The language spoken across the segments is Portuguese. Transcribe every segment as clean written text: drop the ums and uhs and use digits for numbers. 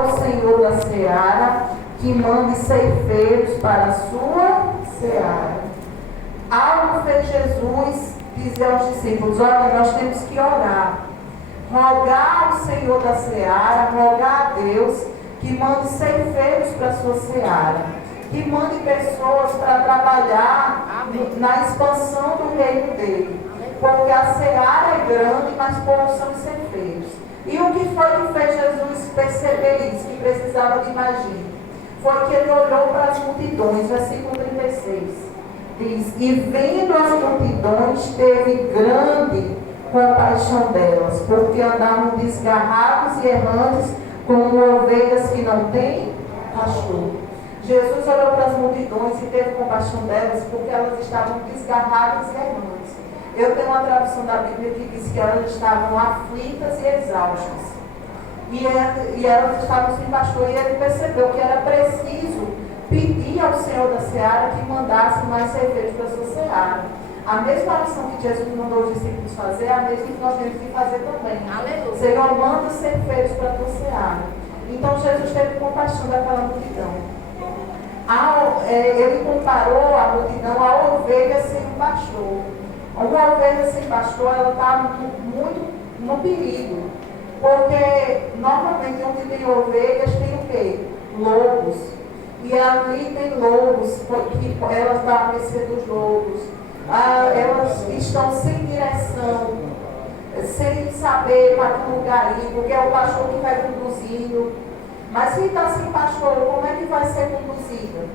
ao Senhor da seara que mande ceifeiros para a sua seara. Algo fez Jesus dizer aos discípulos: olha, nós temos que orar, rogar ao Senhor da seara, rogar a Deus que mande ceifeiros para a sua seara, que mande pessoas para trabalhar na expansão do reino dele, porque a seara é grande, mas poucos são os ceifeiros. E o que foi que fez Jesus perceber isso, que precisava de mais gente? Foi que ele olhou para as multidões, versículo 36, diz: e vendo as multidões, teve grande compaixão delas, porque andavam desgarrados e errantes, como ovelhas que não têm pastor. Jesus olhou para as multidões e teve compaixão delas, porque elas estavam desgarradas e errantes. Eu tenho uma tradução da Bíblia que diz que elas estavam aflitas e exaustas. E elas estavam sem pastor, e ele percebeu que era preciso pedir ao Senhor da seara que mandasse mais ceifeiros para a sua seara. A mesma oração que Jesus mandou os discípulos fazer, é a mesma que nós temos que fazer também. Aleluia. Senhor, manda os ceifeiros para a tua seara. Então Jesus teve compaixão daquela multidão. Ele comparou a multidão a ovelha sem um pastor. Uma ovelha sem pastor, ela está muito no perigo. Porque normalmente onde tem ovelhas tem o quê? Lobos. E ali tem lobos, porque elas estão à mercê dos lobos. Elas estão sem direção, sem saber para que lugar ir, porque é o pastor que vai conduzindo. Mas se está sem pastor, como é que vai ser conduzida?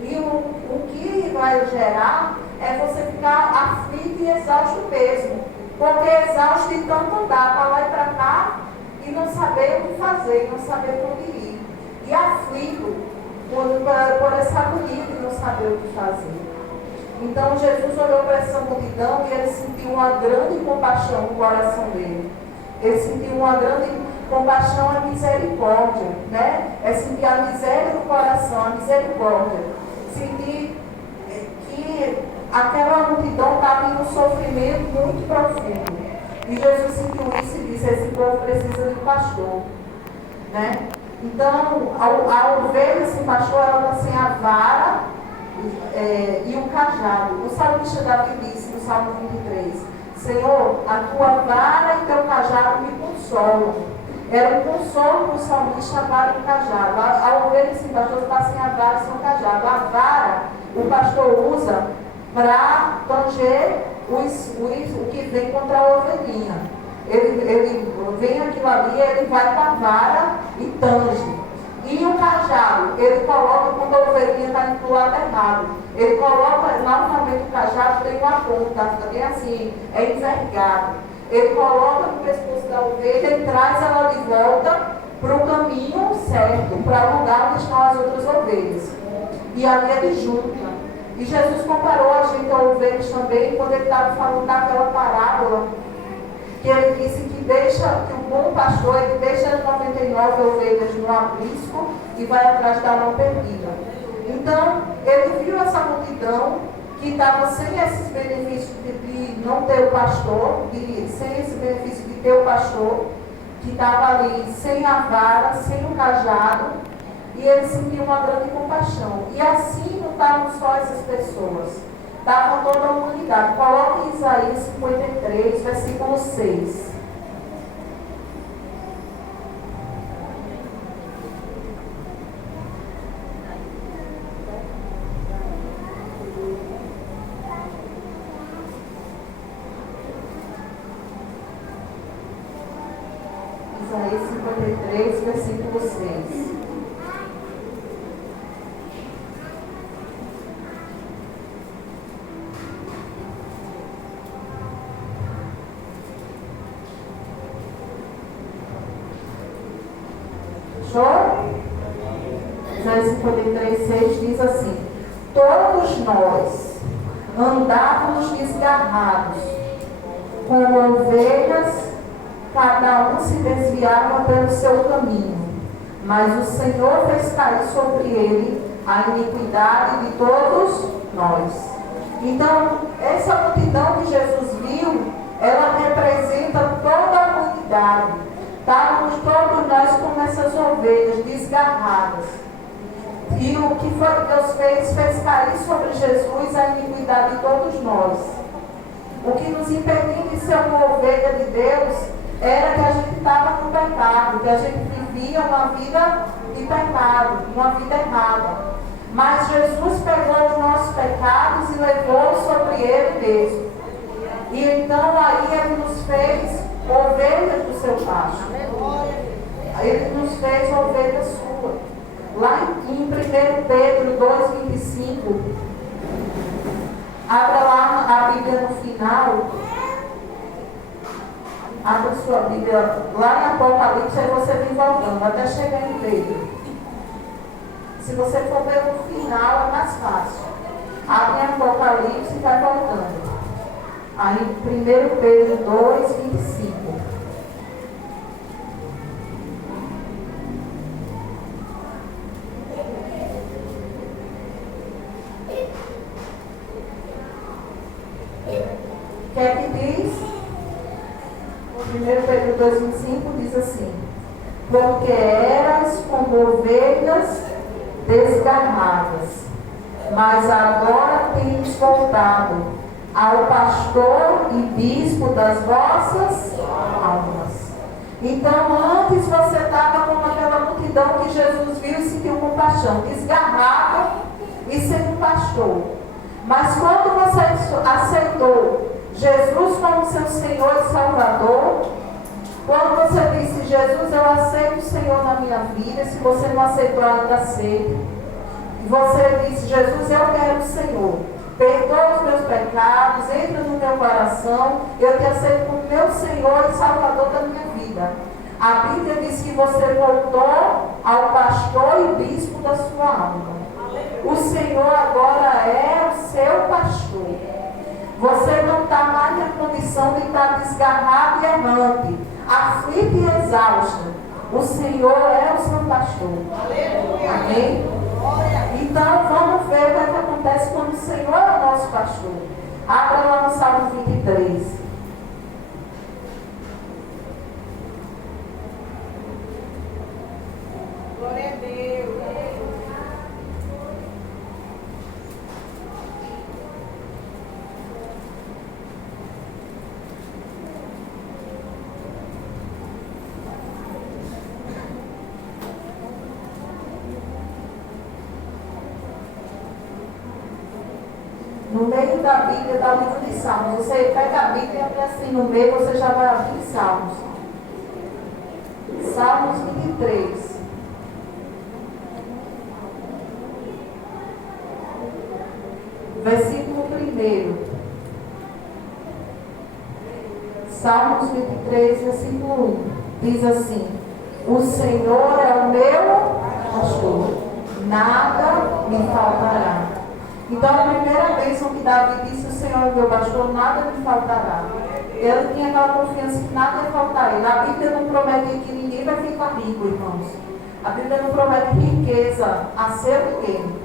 E o que vai gerar é você ficar aflito e exausto mesmo. Porque exausto de tanto andar para lá e para cá e não saber o que fazer, não saber para onde ir. E aflito por essa agonia de não saber o que fazer. Então Jesus olhou para essa multidão e ele sentiu uma grande compaixão no coração dele. Ele sentiu uma grande compaixão, a misericórdia, né? É sentir a miséria do coração, a misericórdia. Sentir que aquela multidão estava em um sofrimento muito profundo. E Jesus sentiu isso e disse: esse povo precisa de pastor, né? Então, a ovelha sem pastor, ela está sem a vara e o cajado. O salmista Davi disse no Salmo 23: Senhor, a tua vara e teu cajado me consolam. Era um consolo para o salmista, a vara e o cajado. A ovelha sem pastor está sem a vara e sem o cajado. A vara, o pastor usa para tanger o que vem contra a ovelhinha. Ele vem aquilo ali, ele vai para a vara e tange. E o cajado, ele coloca quando a ovelhinha está indo para o lado errado. Ele coloca, normalmente o cajado tem uma ponta, bem assim, é envergado. Ele coloca no pescoço da ovelha e traz ela de volta para o caminho certo, para o lugar onde estão as outras ovelhas. E ali ele junta. E Jesus comparou a gente a ovelhas também, quando ele estava falando daquela parábola, que ele disse que o bom pastor, ele deixa as 99 ovelhas no aprisco e vai atrás da uma perdida. Então, ele viu essa multidão que estava sem esses benefícios de não ter o pastor, sem esse benefício de ter o pastor, que estava ali sem a vara, sem o cajado, e ele sentiu uma grande compaixão. E assim não estavam só essas pessoas, estava toda a humanidade. Coloque em Isaías 53, versículo 6. Isaías 53, versículo 6. Isaías 53, 6 diz assim: todos nós andávamos desgarrados, como ovelhas, cada um se desviava pelo seu caminho, mas o Senhor fez cair sobre ele a iniquidade de todos nós. Então, essa multidão que Jesus viu, ela representa toda a humanidade. Estávamos todos nós como essas ovelhas, desgarradas. E o que foi que Deus fez cair sobre Jesus a iniquidade de todos nós. O que nos impedia de ser uma ovelha de Deus era que a gente estava no pecado, que a gente vivia uma vida de pecado, uma vida errada. Mas Jesus pegou os nossos pecados e levou sobre Ele mesmo. E então aí Ele nos fez ovelhas do seu pasto. Ele nos fez ovelhas suas. Lá em 1 Pedro 2,25, abra lá a Bíblia no final. Abra sua Bíblia lá em Apocalipse, aí você vem voltando até chegar em Pedro. Se você for ver no final, é mais fácil. Abre em Apocalipse e vai voltando. Aí 1 Pedro 2,25. O que é que diz? 1 Pedro 2,25 diz assim: porque eras como ovelhas desgarradas, mas agora tens voltado ao pastor e bispo das vossas almas. Então antes você estava como aquela multidão que Jesus viu e sentiu compaixão, desgarrado e sem um pastor. Mas quando você aceitou Jesus como seu Senhor e Salvador, quando você disse: Jesus, eu aceito o Senhor na minha vida, se você não aceitou, ainda aceito. E você disse: Jesus, eu quero o Senhor, perdoa os meus pecados, entra no meu coração, eu te aceito como meu Senhor e Salvador da minha vida. A Bíblia diz que você voltou ao pastor e bispo da sua alma. O Senhor agora é o seu pastor. Você não está mais na condição de estar desgarrado e errante, aflito e exausto. O Senhor é o seu pastor. Amém? Então vamos ver o que acontece quando o Senhor é o nosso pastor. Abra lá no Salmo 23. Glória a Deus. No meio da Bíblia está o livro de Salmos. Você pega a Bíblia e abre assim no meio, você já vai abrir Salmos. Salmos 23. Versículo 1. Salmos 23, versículo 1. Diz assim: o Senhor é o meu pastor, nada me faltará. Então a primeira bênção que Davi disse: o Senhor é meu pastor, nada me faltará. Ele tinha aquela confiança que nada ia faltar a ele. A Bíblia não promete que ninguém vai ficar rico, irmãos. A Bíblia não promete riqueza a ser ninguém.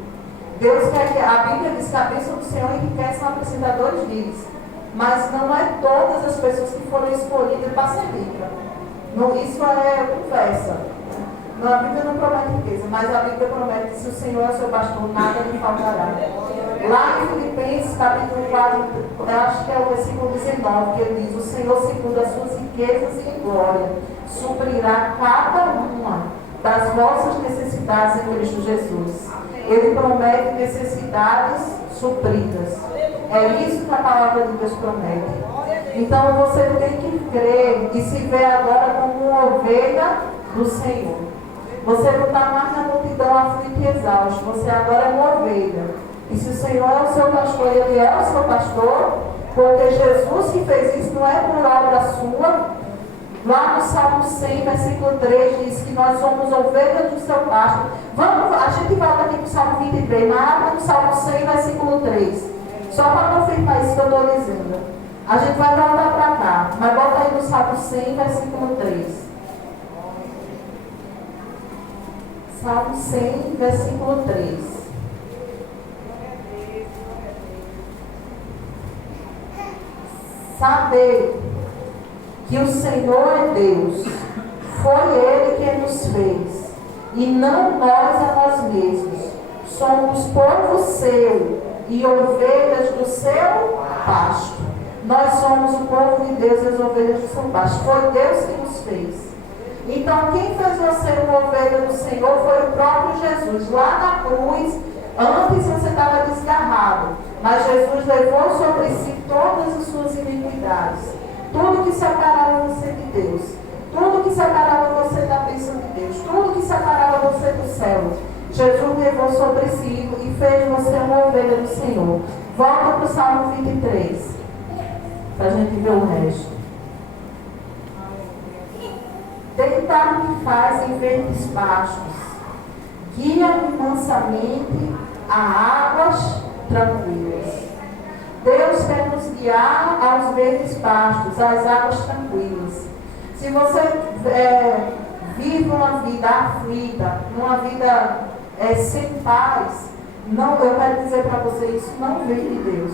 Deus quer que, a Bíblia diz que a bênção do Senhor enriquece acrescentadores deles. Mas não é todas as pessoas que foram escolhidas para ser ricas. Isso é conversa. Não, a Bíblia não promete riqueza, mas a Bíblia promete que se o Senhor é o seu pastor, nada lhe faltará. Lá em Filipenses, capítulo 4, eu acho que é o versículo 19, que ele diz: o Senhor, segundo as suas riquezas e glória, suprirá cada uma das vossas necessidades em Cristo Jesus. Ele promete necessidades supridas. É isso que a palavra de Deus promete. Então você tem que crer e se ver agora como uma ovelha do Senhor. Você não está mais na multidão aflita e exausto. Você agora é uma ovelha. E se o Senhor é o seu pastor, Ele é o seu pastor, porque Jesus que fez isso não é por obra sua. Lá no Salmo 100, versículo 3, diz que nós somos ovelhas do seu pasto. A gente volta aqui para o Salmo 23, mas abre no Salmo 100, versículo 3. Só para confirmar isso que eu estou dizendo. A gente vai voltar para cá, mas bota aí no Salmo 100, versículo 3. Salmo 100, versículo 3. Saber que o Senhor é Deus, foi Ele quem nos fez, e não nós a nós mesmos. Somos povo seu e ovelhas do seu pasto. Nós somos o povo de Deus e as ovelhas do seu pasto. Foi Deus que nos fez. Então, quem fez você uma ovelha do Senhor foi o próprio Jesus. Lá na cruz, antes você estava desgarrado, mas Jesus levou sobre si todas as suas iniquidades. Tudo que separava você de Deus, tudo que separava você da bênção de Deus, tudo que separava você do céu, Jesus levou sobre si e fez você uma ovelha do Senhor. Volta para o Salmo 23, para a gente ver o resto. Deitar-me faz em verdes pastos, guia-me mansamente a águas tranquilas. Deus quer nos guiar aos verdes pastos, às águas tranquilas. Se você vive uma vida aflita, uma vida sem paz, não, eu quero dizer para você, isso não vem de Deus.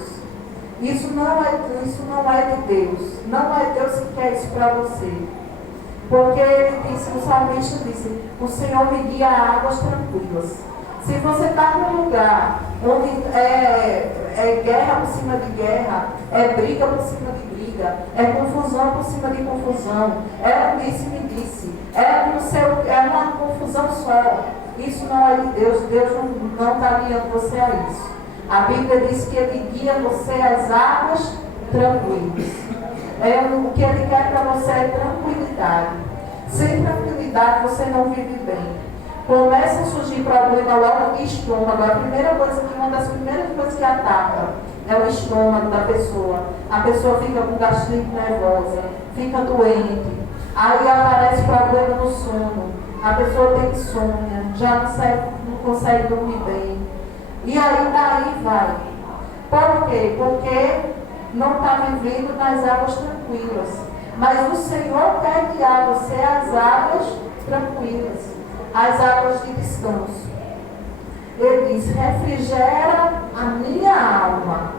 Isso não é de Deus. Não é Deus que quer isso para você. Porque ele disse, o salmista disse, o Senhor me guia a águas tranquilas. Se você está num lugar onde é guerra por cima de guerra, é briga por cima de briga, é confusão por cima de confusão, é um disse-me-disse, é uma confusão só. Isso não é de Deus. Deus não está guiando você a isso. A Bíblia diz que Ele guia você às águas tranquilas. O que Ele quer para você é tranquilidade. Sem tranquilidade você não vive bem. Começa a surgir problema logo de estômago. Uma das primeiras coisas que ataca é o estômago da pessoa. A pessoa fica com gastrite nervosa, fica doente. Aí aparece problema no sono. A pessoa tem insônia, já não consegue dormir bem. E aí daí vai. Por quê? Porque não está vivendo nas águas tranquilas. Mas o Senhor quer guiar você às águas tranquilas, às águas de descanso. Ele diz, refrigera a minha alma.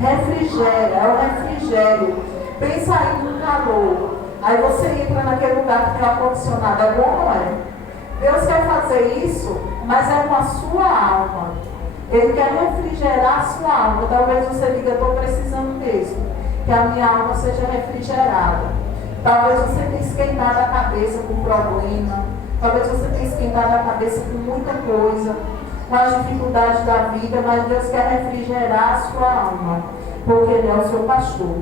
Refrigera, é o refrigério. Pensa aí no calor. Aí você entra naquele lugar que tem ar-condicionado. É bom ou não é? Deus quer fazer isso, mas é com a sua alma. Ele quer refrigerar a sua alma. Talvez você diga, estou precisando mesmo que a minha alma seja refrigerada. Talvez você tenha esquentado a cabeça com problema. Talvez você tenha esquentado a cabeça com muita coisa, com as dificuldades da vida, mas Deus quer refrigerar a sua alma, porque Ele é o seu pastor.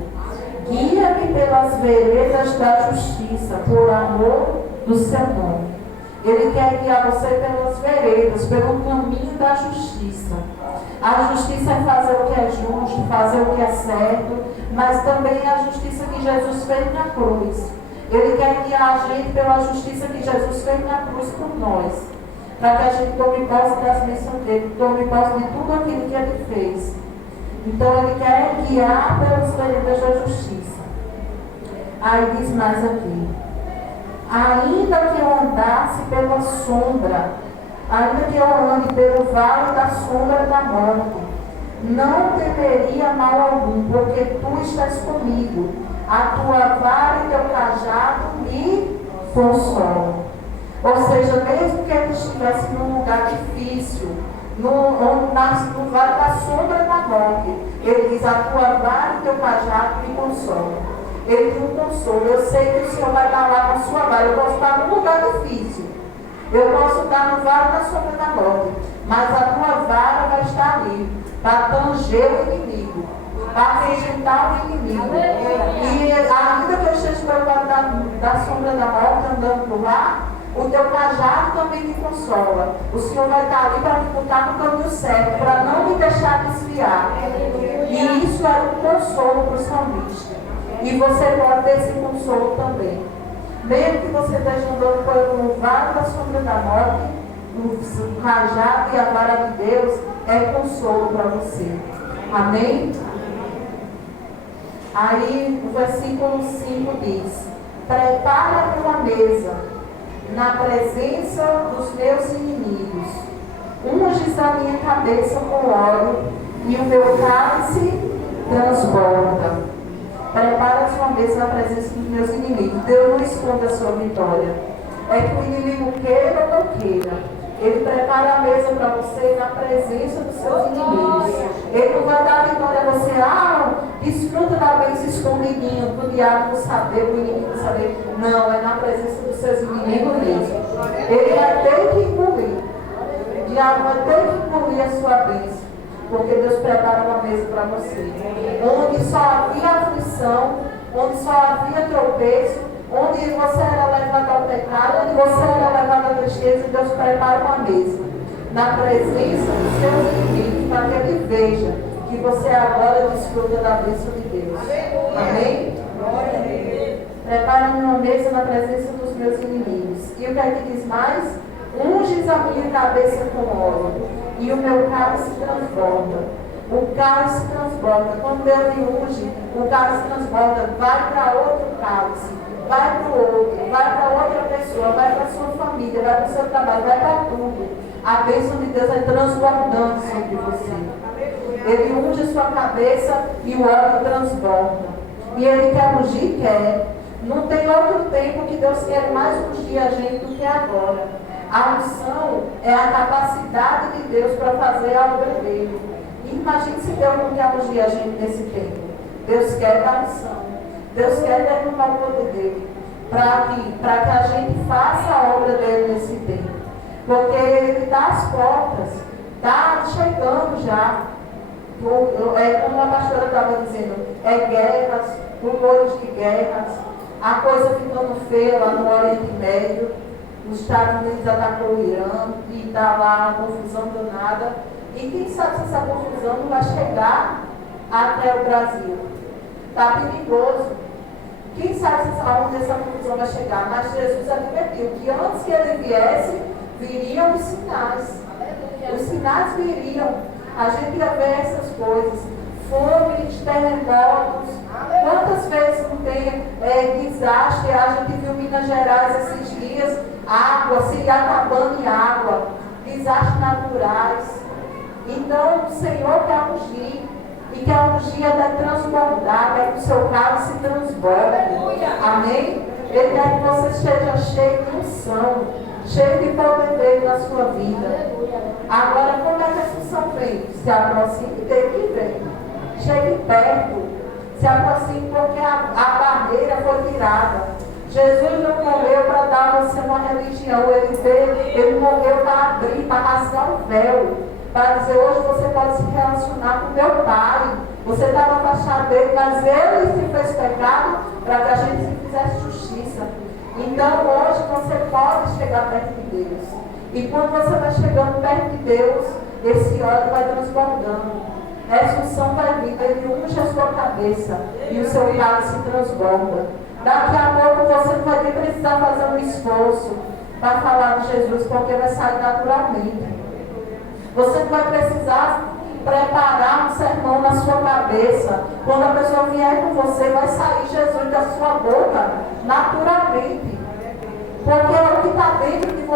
Guia-me pelas veredas da justiça, por amor do seu nome. Ele quer guiar você pelas veredas, pelo caminho da justiça. A justiça é fazer o que é justo, fazer o que é certo, mas também é a justiça que Jesus fez na cruz. Ele quer guiar a gente pela justiça que Jesus fez na cruz por nós, para que a gente tome posse das bênçãos dele, tome posse de tudo aquilo que ele fez. Então ele quer guiar pelas veredas da justiça. Aí diz mais aqui, ainda que eu andasse pela sombra, ainda que eu ande pelo vale da sombra da morte, não temeria mal algum, porque tu estás comigo, a tua vara e teu cajado me consolam. Ou seja, mesmo que ele estivesse num lugar difícil, no vale da sombra da morte, ele diz, a tua vara e teu cajado me consolam. Ele tem um consolo. Eu sei que o Senhor vai estar lá com a sua vara. Eu posso estar num lugar difícil. Eu posso estar no vale da sombra da morte. Mas a tua vara vai estar ali para tanger o inimigo, para afetar o inimigo. E ainda que eu esteja pelo vale da sombra da morte, andando por lá, o teu cajado também me consola. O Senhor vai estar ali para me botar no caminho certo, para não me deixar desviar. E isso é um consolo para o salmista. E você pode ter esse consolo também. Mesmo que você esteja andando pelo vale da sombra da morte, o cajado e a vara de Deus é consolo para você. Amém? Aí o versículo 5 diz, prepara uma mesa na presença dos meus inimigos, unges a minha cabeça com óleo e o meu cálice transborda. Prepara a sua mesa na presença dos meus inimigos. Deus não esconde a sua vitória. é que o inimigo queira ou não queira, ele prepara a mesa para você na presença dos seus inimigos. Ele não vai dar vitória a você, desfruta da bênção escondidinho, para o diabo não saber, para o inimigo não saber. Não, é na presença dos seus inimigos mesmo. Ele vai ter que engolir. O diabo vai ter que engolir a sua bênção, porque Deus prepara uma mesa para você. Onde só havia aflição, onde só havia tropeço, onde você era levado ao pecado, onde você era levado à tristeza, Deus prepara uma mesa na presença dos seus inimigos, para que ele veja que você agora desfruta da bênção de Deus. Amém? Prepara uma mesa na presença dos meus inimigos. E o que é que diz mais? Unges a minha cabeça com óleo, e o meu cálice transborda. O cálice transborda. Quando Deus lhe unge, o cálice transborda, vai para outro cálice, vai para o outro, vai para outra pessoa, vai para a sua família, vai para o seu trabalho, vai para tudo. A bênção de Deus é transbordando sobre você. Ele unge a sua cabeça e o óleo transborda. E ele quer ungir, quer. Não tem outro tempo que Deus quer mais ungir a gente do que agora. A unção é a capacidade de Deus para fazer a obra dele. Imagine se Deus não quer ungir a gente nesse tempo. Deus quer dar unção. Deus quer derramar o poder dele para que a gente faça a obra dele nesse tempo. Porque ele dá as portas, está chegando já. Como a pastora estava dizendo, guerras, rumores de guerras, a coisa ficando feia lá no Oriente Médio. Os Estados Unidos atacou o Irã e está lá uma confusão danada. E quem sabe se essa confusão não vai chegar até o Brasil? Está perigoso. Quem sabe aonde essa confusão vai chegar? Mas Jesus advertiu que antes que ele viesse, viriam os sinais. Os sinais viriam. A gente ia ver essas coisas. Fomes, terremotos. Quantas vezes não tem desastre? A gente viu Minas Gerais esses dias, água, se acabando em água. Desastres naturais. Então o Senhor quer ungir. E que a ungir é transbordar, é que o seu cálice transborde. Amém? Ele quer que você esteja cheio de unção, cheio de poder dele na sua vida. Agora, como é que essa unção vem? Se aproxime dele que vem. Chegue perto. Se aproxime, porque a barreira foi tirada. Jesus não morreu para dar a você uma religião. Ele morreu para abrir, para rasgar o véu. Para dizer, hoje você pode se relacionar com meu Pai. Você estava afastado dele, mas ele se fez pecado para que a gente se fizesse justiça. Então hoje você pode chegar perto de Deus. E quando você vai chegando perto de Deus, esse óleo vai transbordando. Essa unção vai vir, ele unge a sua cabeça e o seu cálice transborda. Daqui a pouco você não vai nem precisar fazer um esforço para falar de Jesus, porque vai sair naturalmente. Você não vai precisar preparar um sermão na sua cabeça. Quando a pessoa vier com você, vai sair Jesus da sua boca naturalmente. Porque é o que está dentro de você.